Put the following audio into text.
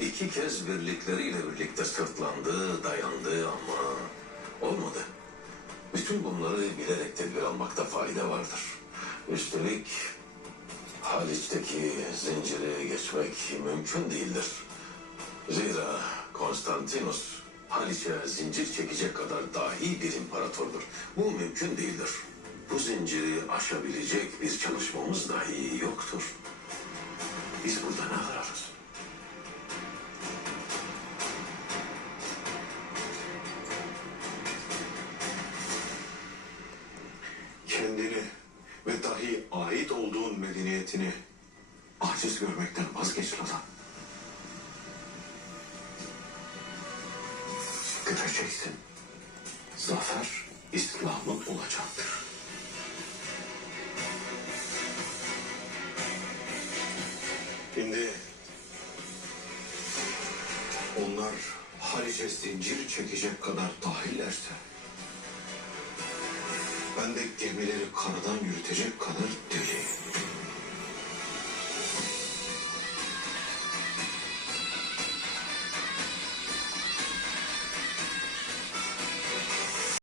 İki kez birlikleriyle birlikte sırtlandı, dayandı ama olmadı. Bütün bunları bilerek tedbir almakta fayda vardır. Üstelik Haliç'teki zinciri geçmek mümkün değildir. Zira Konstantinos Haliç'e zincir çekecek kadar dahi bir imparatordur. Bu mümkün değildir. Bu zinciri aşabilecek bir çalışmamız dahi yoktur. Biz burada ne ararız? Dahi ait olduğun medeniyetini aciz görmekten vazgeç Lala. Göreceksin. Zafer İslam'ın olacaktır. Şimdi onlar Haliç'e zincir çekecek kadar dahillerse ben de gemileri karadan yürütecek kadar deli.